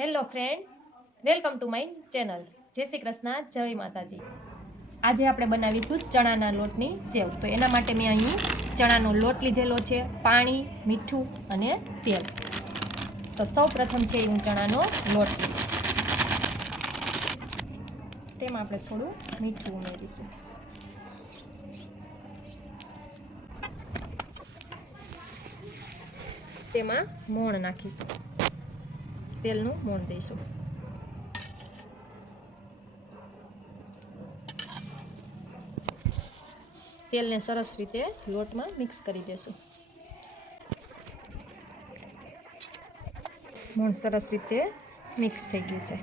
Hello friend, welcome to my channel. જય શ્રી કૃષ્ણ, જય માતાજી. આજે આપણે બનાવીશું ચણાના લોટની સેવ. તો એના માટે મેં અહીં ચણાનો લોટ લીધેલો છે, પાણી, મીઠું અને તેલ. તો સૌ પ્રથમ છે હું ચણાનો લોટ લઈશ. તેમાં આપણે થોડું મીઠું ઉમેરીશું. તેમાં મોણ નાખીશું. તેલનું મોણ દઈશું. તેલને સરસ રીતે લોટમાં મિક્સ કરી દેશું. મોણ સરસ રીતે મિક્સ થઈ ગયું છે.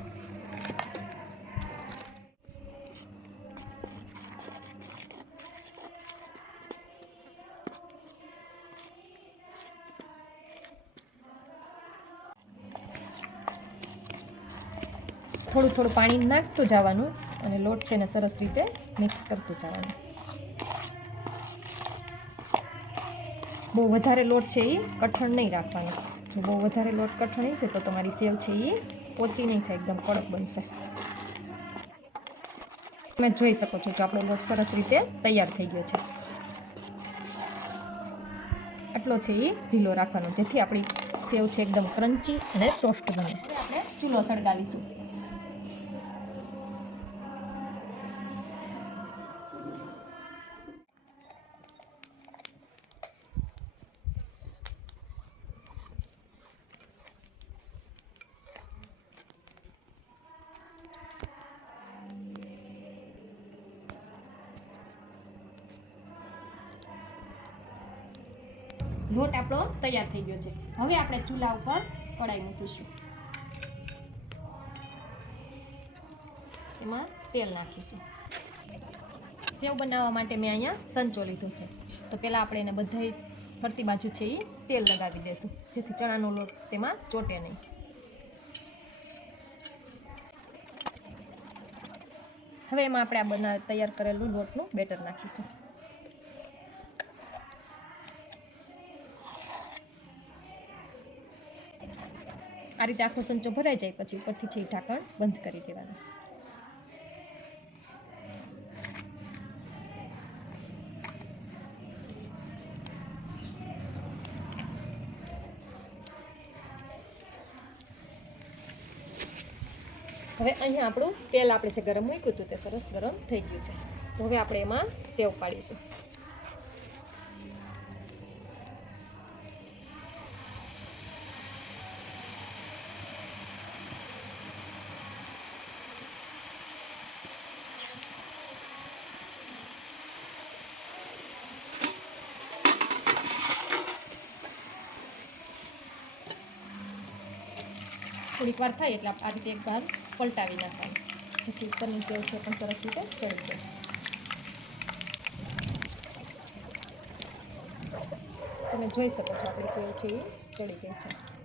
થોડું થોડું પાણી નાખતું જવાનું અને લોટ છે ને સરસ રીતે મિક્સ કરતું જવાનું. બહુ વધારે લોટ છે એ કઠણ નહીં રાખવાનો. બહુ વધારે લોટ કઠણ છે તો તમારી સેવ છે એ પોચી નહીં થાય, એકદમ કડક બનશે. તમે જોઈ શકો છો કે આપણો લોટ સરસ રીતે તૈયાર થઈ ગયો છે. આટલો છે એ ઢીલો રાખવાનો, જેથી આપણી સેવ છે એકદમ ક્રન્ચી અને સોફ્ટ બને. આપણે ચૂલો સળગાવીશું. લોટ આપણો તૈયાર થઈ ગયો છે. હવે આપણે ચૂલા ઉપર કડાઈ મૂકીશું. એમાં તેલ નાખીશું. સેવ બનાવવા માટે મેં અહીંયા સંચો લીધો છે. તો પહેલાં આપણે એને બધાય ફરતી બાજુ છે એ તેલ લગાવી દઈશું જેથી ચણાનો લોટ તેમાં ચોટે નહીં. હવે એમાં આપણે આ બના, તૈયાર કરેલું લોટનું બેટર નાખીશું. આ રીતે આખો સંચો ભરાઈ જાય, પછી ઉપરથી છે ઢાંકણ બંધ કરી દેવાનું. હવે અહીંયા આપણું તેલ આપણે જે ગરમ મૂક્યું હતું તે સરસ ગરમ થઈ ગયું છે. તો હવે આપણે એમાં સેવ પાડીશું થોડીક વાર થાય એટલે આ રીતે એક ભાગ પલટાવી નાખવાનું. જેથી ઉપરની સેવ છે પણ સરસ રીતે ચડી જાય. તમે જોઈ શકો છો આપણી સેવ છે એ ચડી ગઈ છે.